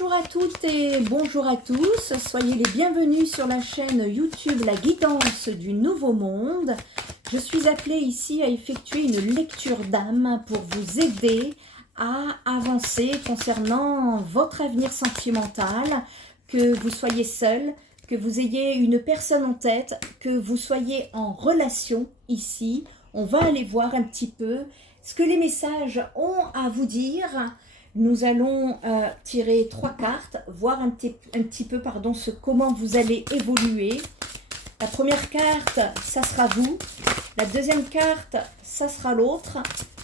Bonjour à toutes et bonjour à tous, soyez les bienvenus sur la chaîne YouTube La Guidance du Nouveau Monde. Je suis appelée ici à effectuer une lecture d'âme pour vous aider à avancer concernant votre avenir sentimental, que vous soyez seul, que vous ayez une personne en tête, que vous soyez en relation ici. On va aller voir un petit peu ce que les messages ont à vous dire. Nous allons tirer 3 cartes, voir un petit peu comment vous allez évoluer. La première carte, ça sera vous. La deuxième carte, ça sera l'autre.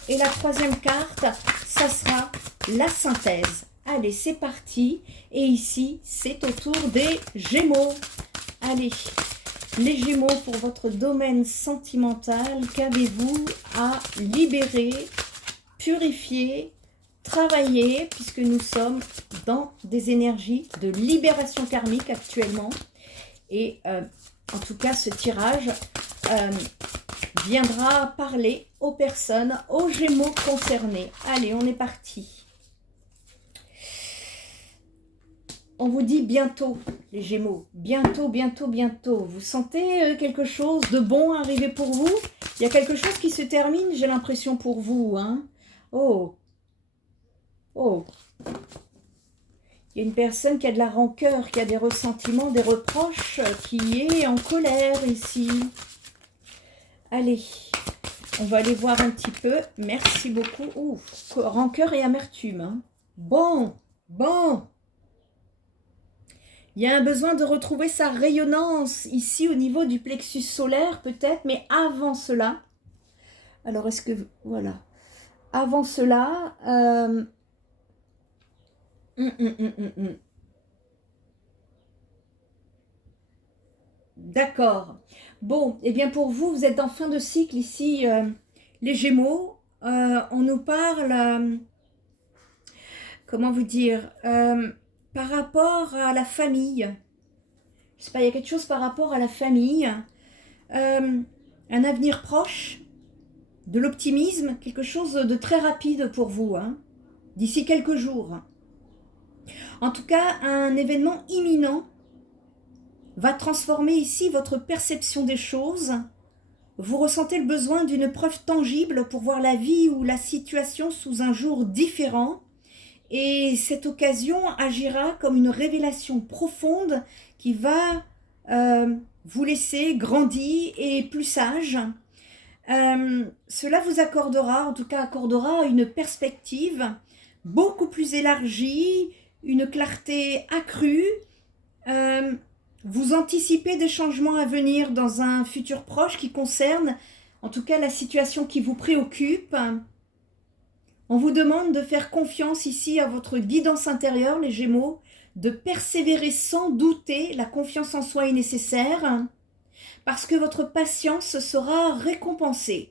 Et la troisième carte, ça sera la synthèse. Allez, c'est parti. Et ici, c'est au tour des Gémeaux. Allez, les Gémeaux, pour votre domaine sentimental, qu'avez-vous à libérer, purifier, travailler, puisque nous sommes dans des énergies de libération karmique actuellement. Et en tout cas, ce tirage viendra parler aux personnes, aux Gémeaux concernés. Allez, on est parti. On vous dit bientôt, les Gémeaux. Bientôt, bientôt, bientôt. Vous sentez quelque chose de bon arriver pour vous? Il y a quelque chose qui se termine, j'ai l'impression, pour vous. Hein? Oh, il y a une personne qui a de la rancœur, qui a des ressentiments, des reproches, qui est en colère ici. Allez, on va aller voir un petit peu. Merci beaucoup. Ouh, rancœur et amertume. Hein. Bon. Il y a un besoin de retrouver sa rayonnance ici au niveau du plexus solaire peut-être, mais avant cela. Alors, est-ce que... Voilà. Avant cela... D'accord. Bon, et bien pour vous, vous êtes en fin de cycle ici, les Gémeaux. On nous parle, comment vous dire, par rapport à la famille. Je sais pas, il y a quelque chose par rapport à la famille. Un avenir proche, de l'optimisme, quelque chose de très rapide pour vous, hein, d'ici quelques jours. En tout cas, un événement imminent va transformer ici votre perception des choses. Vous ressentez le besoin d'une preuve tangible pour voir la vie ou la situation sous un jour différent. Et cette occasion agira comme une révélation profonde qui va vous laisser grandi et plus sage. Cela vous accordera, en tout cas accordera une perspective beaucoup plus élargie, une clarté accrue. Vous anticipez des changements à venir dans un futur proche qui concerne, en tout cas, la situation qui vous préoccupe. On vous demande de faire confiance ici à votre guidance intérieure, les Gémeaux, de persévérer sans douter. La confiance en soi est nécessaire parce que votre patience sera récompensée.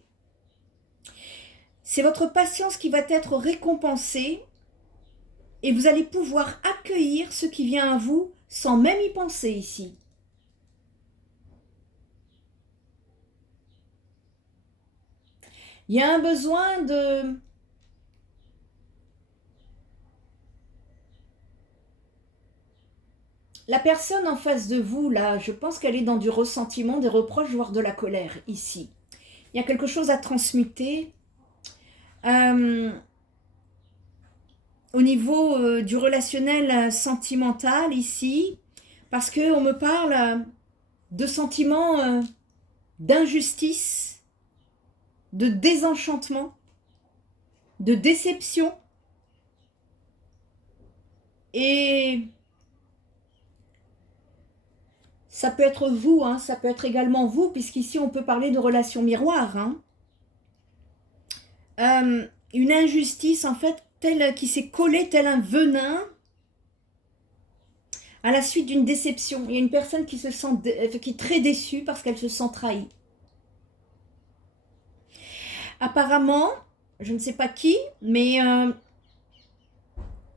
C'est votre patience qui va être récompensée et vous allez pouvoir accueillir ce qui vient à vous sans même y penser ici. Il y a un besoin de... La personne en face de vous, là, je pense qu'elle est dans du ressentiment, des reproches, voire de la colère, ici. Il y a quelque chose à transmuter. Au niveau du relationnel sentimental, ici, parce qu'on me parle de sentiments d'injustice, de désenchantement, de déception. Et... ça peut être vous, hein, ça peut être également vous, puisqu'ici on peut parler de relations miroirs. Hein. Une injustice en fait, telle qui s'est collée tel un venin à la suite d'une déception. Il y a une personne qui est très déçue parce qu'elle se sent trahie. Apparemment, je ne sais pas qui, mais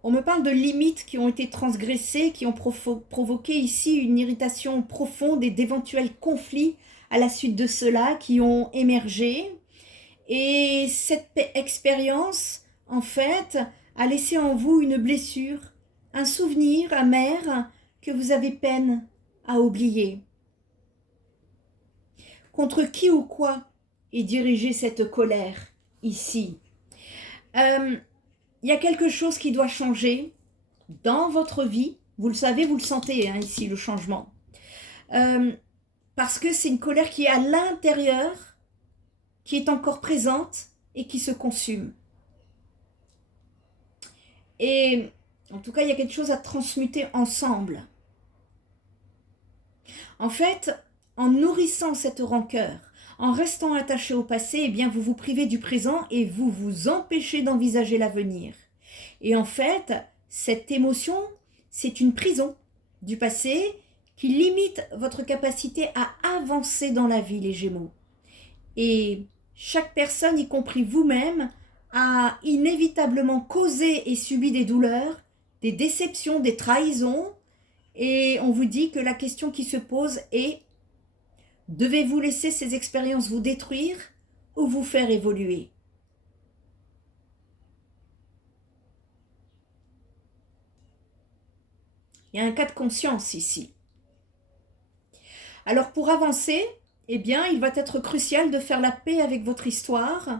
on me parle de limites qui ont été transgressées, qui ont provoqué ici une irritation profonde et d'éventuels conflits à la suite de cela qui ont émergé. Et cette expérience, en fait, a laissé en vous une blessure un souvenir amer que vous avez peine à oublier. Contre qui ou quoi est dirigée cette colère ici? Il y a quelque chose qui doit changer dans votre vie. Vous le savez, vous le sentez hein, ici, le changement. Parce que c'est une colère qui est à l'intérieur, qui est encore présente et qui se consume. Et en tout cas, il y a quelque chose à transmuter ensemble. En fait, en nourrissant cette rancœur, en restant attaché au passé, eh bien, vous vous privez du présent et vous vous empêchez d'envisager l'avenir. Et en fait, cette émotion, c'est une prison du passé qui limite votre capacité à avancer dans la vie, les Gémeaux. Et chaque personne, y compris vous-même, a inévitablement causé et subi des douleurs, des déceptions, des trahisons. Et on vous dit que la question qui se pose est: devez-vous laisser ces expériences vous détruire ou vous faire évoluer? Il y a un cas de conscience ici. Alors pour avancer, eh bien, il va être crucial de faire la paix avec votre histoire,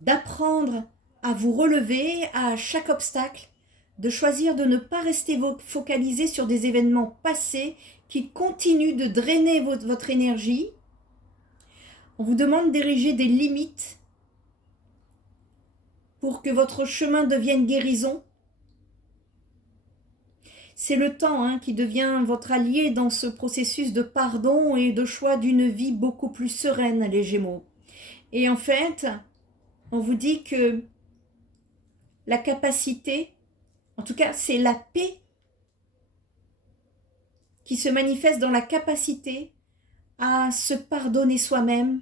d'apprendre à vous relever à chaque obstacle, de choisir de ne pas rester focalisé sur des événements passés qui continuent de drainer votre énergie. On vous demande d'ériger des limites pour que votre chemin devienne guérison. C'est le temps hein, qui devient votre allié dans ce processus de pardon et de choix d'une vie beaucoup plus sereine, les Gémeaux. Et en fait, on vous dit que la capacité, en tout cas c'est la paix qui se manifeste dans la capacité à se pardonner soi-même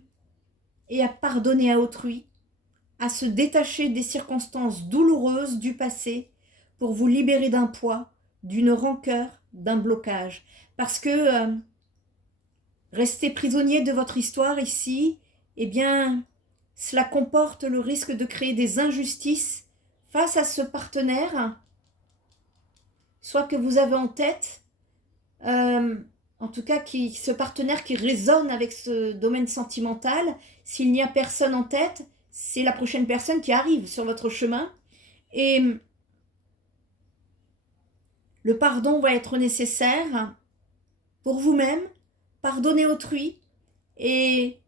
et à pardonner à autrui, à se détacher des circonstances douloureuses du passé pour vous libérer d'un poids, d'une rancœur, d'un blocage. Parce que rester prisonnier de votre histoire ici, eh bien, cela comporte le risque de créer des injustices face à ce partenaire, soit que vous avez en tête, en tout cas ce partenaire qui résonne avec ce domaine sentimental. S'il n'y a personne en tête, c'est la prochaine personne qui arrive sur votre chemin. Et le pardon va être nécessaire pour vous-même, pardonner autrui. Et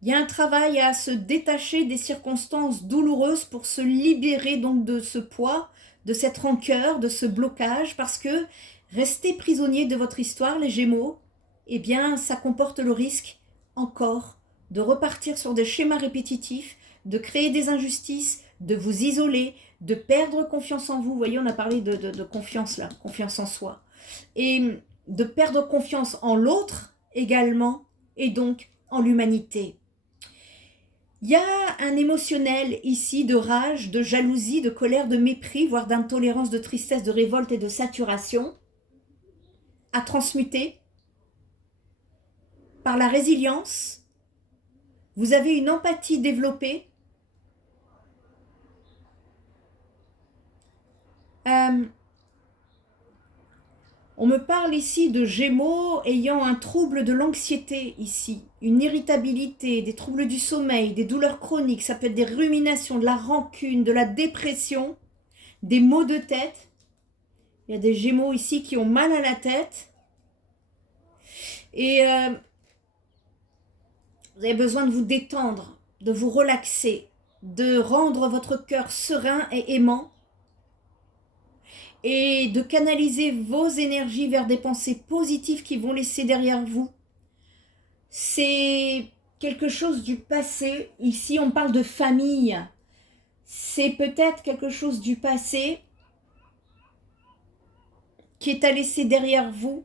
il y a un travail à se détacher des circonstances douloureuses pour se libérer donc de ce poids, de cette rancœur, de ce blocage, parce que rester prisonnier de votre histoire, les Gémeaux, eh bien, ça comporte le risque encore de repartir sur des schémas répétitifs, de créer des injustices, de vous isoler, de perdre confiance en vous. Vous voyez, on a parlé de confiance là, confiance en soi. Et de perdre confiance en l'autre également, et donc en l'humanité. Il y a un émotionnel ici de rage, de jalousie, de colère, de mépris, voire d'intolérance, de tristesse, de révolte et de saturation à transmuter par la résilience. Vous avez une empathie développée. On me parle ici de Gémeaux ayant un trouble de l'anxiété ici, une irritabilité, des troubles du sommeil, des douleurs chroniques, ça peut être des ruminations, de la rancune, de la dépression, des maux de tête. Il y a des Gémeaux ici qui ont mal à la tête. Et vous avez besoin de vous détendre, de vous relaxer, de rendre votre cœur serein et aimant, et de canaliser vos énergies vers des pensées positives qui vont laisser derrière vous. C'est quelque chose du passé. Ici, on parle de famille. C'est peut-être quelque chose du passé qui est à laisser derrière vous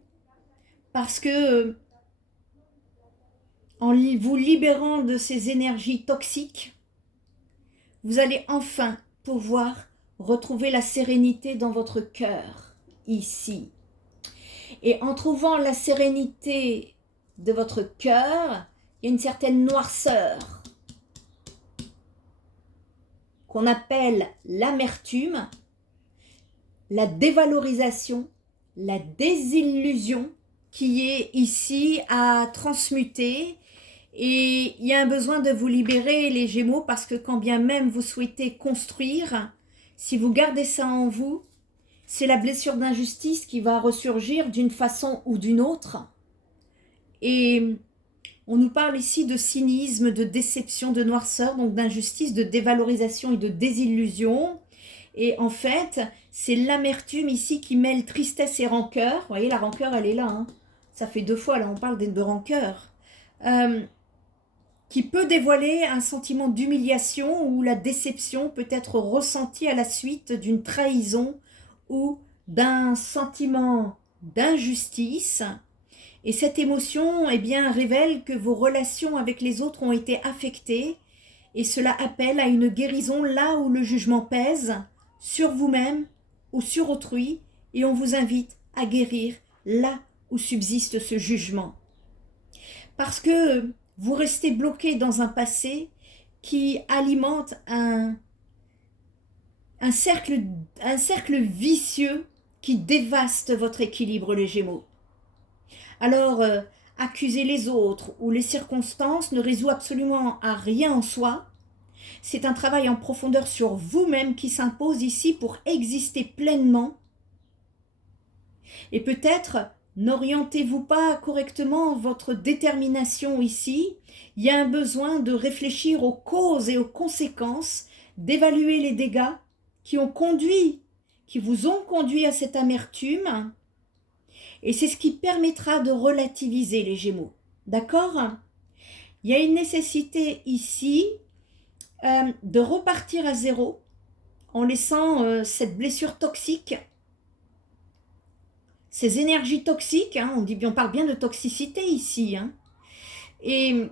parce que en vous libérant de ces énergies toxiques, vous allez enfin pouvoir retrouver la sérénité dans votre cœur, ici. Et en trouvant la sérénité de votre cœur, il y a une certaine noirceur qu'on appelle l'amertume. la dévalorisation, la désillusion qui est ici à transmuter. Et il y a un besoin de vous libérer, les Gémeaux, parce que quand bien même vous souhaitez construire, si vous gardez ça en vous, c'est la blessure d'injustice qui va ressurgir d'une façon ou d'une autre. Et on nous parle ici de cynisme, de déception, de noirceur, donc d'injustice, de dévalorisation et de désillusion. Et en fait, c'est l'amertume ici qui mêle tristesse et rancœur. Vous voyez, la rancœur, elle est là. Hein. Ça fait 2 fois, là, on parle de rancœur. Qui peut dévoiler un sentiment d'humiliation ou la déception peut être ressentie à la suite d'une trahison ou d'un sentiment d'injustice. Et cette émotion, eh bien, révèle que vos relations avec les autres ont été affectées et cela appelle à une guérison là où le jugement pèse, sur vous-même ou sur autrui, et on vous invite à guérir là où subsiste ce jugement. Parce que vous restez bloqué dans un passé qui alimente un cercle vicieux qui dévaste votre équilibre, les Gémeaux. Alors, accuser les autres ou les circonstances ne résout absolument à rien en soi. C'est un travail en profondeur sur vous-même qui s'impose ici pour exister pleinement. Et peut-être n'orientez-vous pas correctement votre détermination ici. Il y a un besoin de réfléchir aux causes et aux conséquences, d'évaluer les dégâts qui vous ont conduit à cette amertume. Et c'est ce qui permettra de relativiser les Gémeaux. D'accord? Il y a une nécessité ici de repartir à zéro en laissant cette blessure toxique, ces énergies toxiques, hein, on parle bien de toxicité ici, hein, et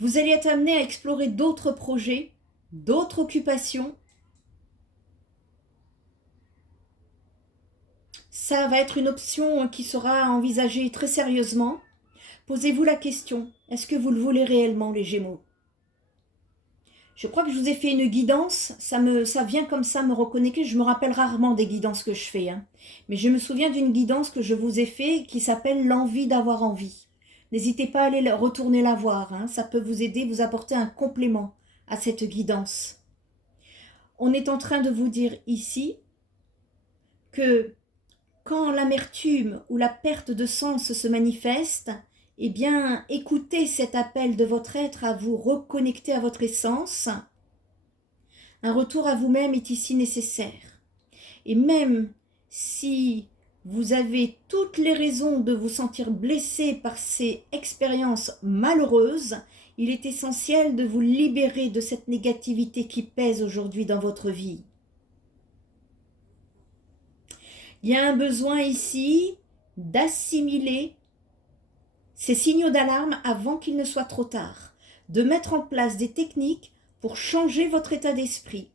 vous allez être amené à explorer d'autres projets, d'autres occupations. Ça va être une option qui sera envisagée très sérieusement. Posez-vous la question, est-ce que vous le voulez réellement, les Gémeaux? Je crois que je vous ai fait une guidance, ça vient comme ça me reconnecter. Je me rappelle rarement des guidances que je fais, hein. Mais je me souviens d'une guidance que je vous ai fait qui s'appelle l'envie d'avoir envie. N'hésitez pas à aller retourner la voir, hein. Ça peut vous aider, vous apporter un complément à cette guidance. On est en train de vous dire ici que quand l'amertume ou la perte de sens se manifeste, eh bien, écoutez cet appel de votre être à vous reconnecter à votre essence. Un retour à vous-même est ici nécessaire. Et même si vous avez toutes les raisons de vous sentir blessé par ces expériences malheureuses, il est essentiel de vous libérer de cette négativité qui pèse aujourd'hui dans votre vie. Il y a un besoin ici d'assimiler ces signaux d'alarme avant qu'il ne soit trop tard, de mettre en place des techniques pour changer votre état d'esprit.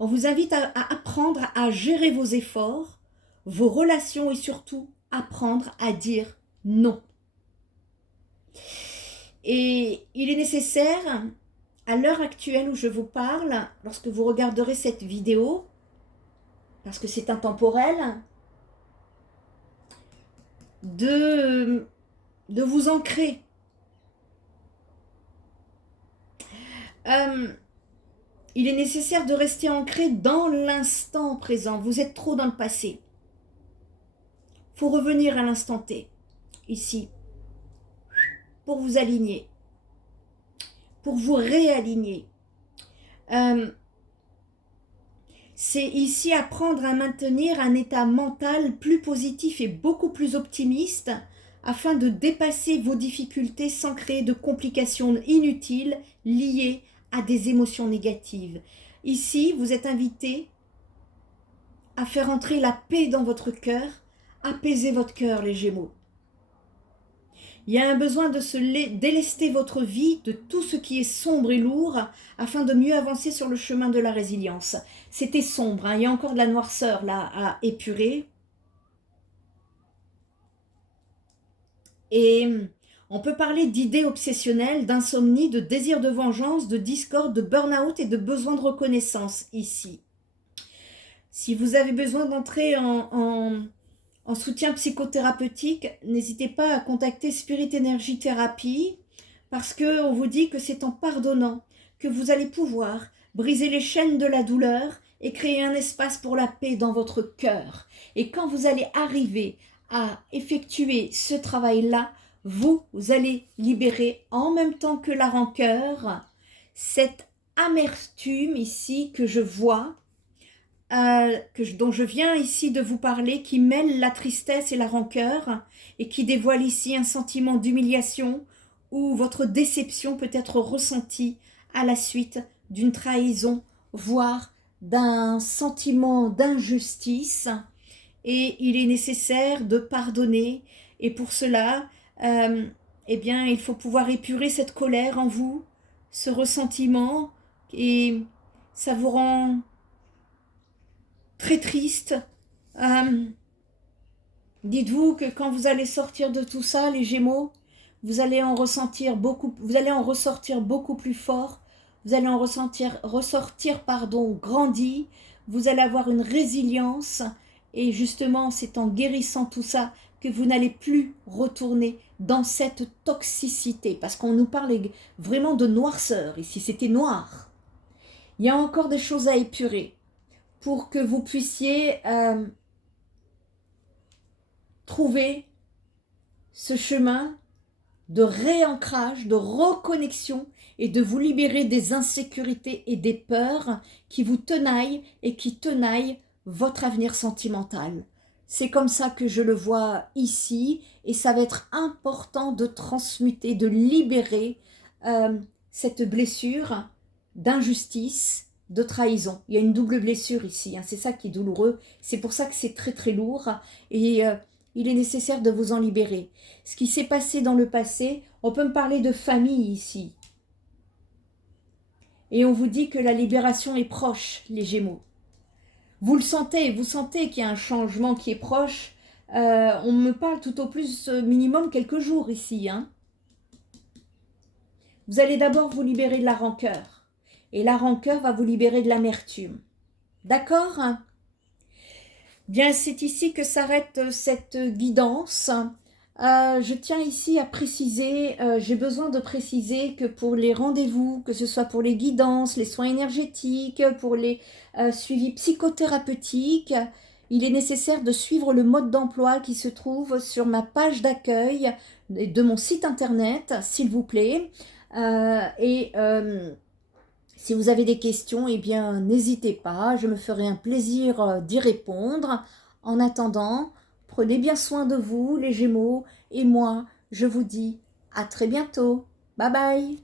On vous invite à apprendre à gérer vos efforts, vos relations et surtout apprendre à dire non. Et il est nécessaire, à l'heure actuelle où je vous parle, lorsque vous regarderez cette vidéo, parce que c'est intemporel, de vous ancrer. Il est nécessaire de rester ancré dans l'instant présent. Vous êtes trop dans le passé. Il faut revenir à l'instant T, ici, pour vous aligner, pour vous réaligner. C'est ici apprendre à maintenir un état mental plus positif et beaucoup plus optimiste afin de dépasser vos difficultés sans créer de complications inutiles liées à des émotions négatives. Ici, vous êtes invité à faire entrer la paix dans votre cœur, apaiser votre cœur, les Gémeaux. Il y a un besoin de se délester votre vie de tout ce qui est sombre et lourd afin de mieux avancer sur le chemin de la résilience. C'était sombre, hein, il y a encore de la noirceur là à épurer. Et On peut parler d'idées obsessionnelles, d'insomnie, de désir de vengeance, de discorde, de burn-out et de besoin de reconnaissance ici. Si vous avez besoin d'entrer en soutien psychothérapeutique, n'hésitez pas à contacter Spirit Energy Therapy parce qu'on vous dit que c'est en pardonnant que vous allez pouvoir briser les chaînes de la douleur et créer un espace pour la paix dans votre cœur. Et quand vous allez arriver à effectuer ce travail-là, vous allez libérer en même temps que la rancœur cette amertume ici que je vois, dont je viens ici de vous parler, qui mêle la tristesse et la rancœur et qui dévoile ici un sentiment d'humiliation où votre déception peut être ressentie à la suite d'une trahison, voire d'un sentiment d'injustice. Et il est nécessaire de pardonner. Et pour cela, eh bien, il faut pouvoir épurer cette colère en vous, ce ressentiment, et ça vous rend très triste. Dites-vous que quand vous allez sortir de tout ça, les Gémeaux, vous allez en ressortir beaucoup plus fort. Vous allez en ressortir grandi. Vous allez avoir une résilience. Et justement, c'est en guérissant tout ça que vous n'allez plus retourner dans cette toxicité. Parce qu'on nous parle vraiment de noirceur. Ici, c'était noir. Il y a encore des choses à épurer pour que vous puissiez trouver ce chemin de réancrage, de reconnexion et de vous libérer des insécurités et des peurs qui vous tenaillent et qui tenaillent votre avenir sentimental. C'est comme ça que je le vois ici et ça va être important de transmuter, de libérer cette blessure d'injustice, de trahison. Il y a une double blessure ici, hein, c'est ça qui est douloureux, c'est pour ça que c'est très très lourd et il est nécessaire de vous en libérer. Ce qui s'est passé dans le passé, on peut me parler de famille ici. Et on vous dit que la libération est proche, les Gémeaux. Vous le sentez, vous sentez qu'il y a un changement qui est proche. On me parle tout au plus minimum quelques jours ici. Hein. Vous allez d'abord vous libérer de la rancœur. Et la rancœur va vous libérer de l'amertume. D'accord ? Bien, c'est ici que s'arrête cette guidance. Je tiens ici à préciser, j'ai besoin de préciser que pour les rendez-vous, que ce soit pour les guidances, les soins énergétiques, pour les suivis psychothérapeutiques, il est nécessaire de suivre le mode d'emploi qui se trouve sur ma page d'accueil de mon site internet, s'il vous plaît. Si vous avez des questions, eh bien, n'hésitez pas, je me ferai un plaisir d'y répondre. En attendant, prenez bien soin de vous, les Gémeaux, et moi, je vous dis à très bientôt. Bye bye!